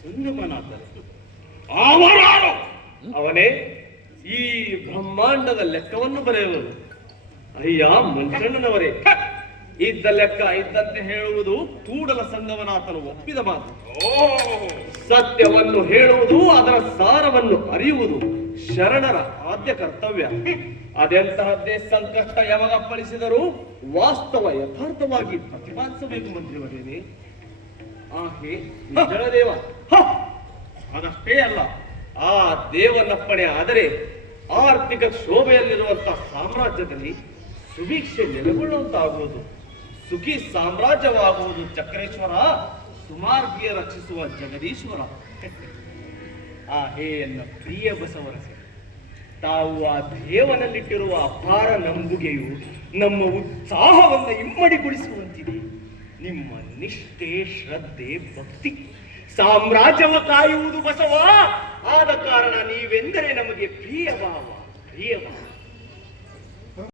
ಸಂಗಮನಾಥರು ಅವರಾರು? ಅವನೇ ಈ ಬ್ರಹ್ಮಾಂಡದ ಲೆಕ್ಕವನ್ನು ಬರೆಯುವುದು. ಅಯ್ಯ ಮಂಚಣ್ಣನವರೇ, ಇದ್ದ ಲೆಕ್ಕ ಇದ್ದಂತೆ ಹೇಳುವುದು ಕೂಡಲ ಸಂಗಮನಾಥನು ಒಪ್ಪಿದ ಮಾತು. ಸತ್ಯವನ್ನು ಹೇಳುವುದು, ಅದರ ಸಾರವನ್ನು ಅರಿಯುವುದು ಶರಣರ ಆದ್ಯ ಕರ್ತವ್ಯ. ಅದೆಂತಹದ್ದೇ ಸಂಕಷ್ಟ ಯಾವಾಗಪ್ಪಳಿಸಿದರೂ ವಾಸ್ತವ ಯಥಾರ್ಥವಾಗಿ ಪ್ರತಿಪಾದಿಸಬೇಕು ಮಂತ್ರಿವರೇನೆ. ಆಹೆ ಜಳದೇವ, ಅದಷ್ಟೇ ಅಲ್ಲ, ಆ ದೇವನಪ್ಪಣೆ ಆದರೆ ಆರ್ಥಿಕ ಶೋಭೆಯಲ್ಲಿರುವಂತಹ ಸಾಮ್ರಾಜ್ಯದಲ್ಲಿ ಸುಭಿಕ್ಷೆ ನೆಲೆಗೊಳ್ಳುವಂತಾಗುವುದು, ಸುಖಿ ಸಾಮ್ರಾಜ್ಯವಾಗುವುದು. ಚಕ್ರೇಶ್ವರ ಸುಮಾರ್ಗಿಯ ರಕ್ಷಿಸುವ ಜಗದೀಶ್ವರ. ಆ ಎನ್ನ ಪ್ರಿಯ ಬಸವರಸೆ, ತಾವು ಆ ದೇವನಲ್ಲಿಟ್ಟಿರುವ ಅಪಾರ ನಂಬುಗೆಯು ನಮ್ಮ ಉತ್ಸಾಹವನ್ನು ಇಮ್ಮಡಿಗೊಳಿಸುವಂತಿದೆ. ನಿಮ್ಮ ನಿಷ್ಠೆ, ಶ್ರದ್ಧೆ, ಭಕ್ತಿ ಸಾಮ್ರಾಜ್ಯವ ಕಾಯುವುದು ಬಸವ. ಆದ ಕಾರಣ ನೀವೆಂದರೆ ನಮಗೆ ಪ್ರಿಯಭಾವ.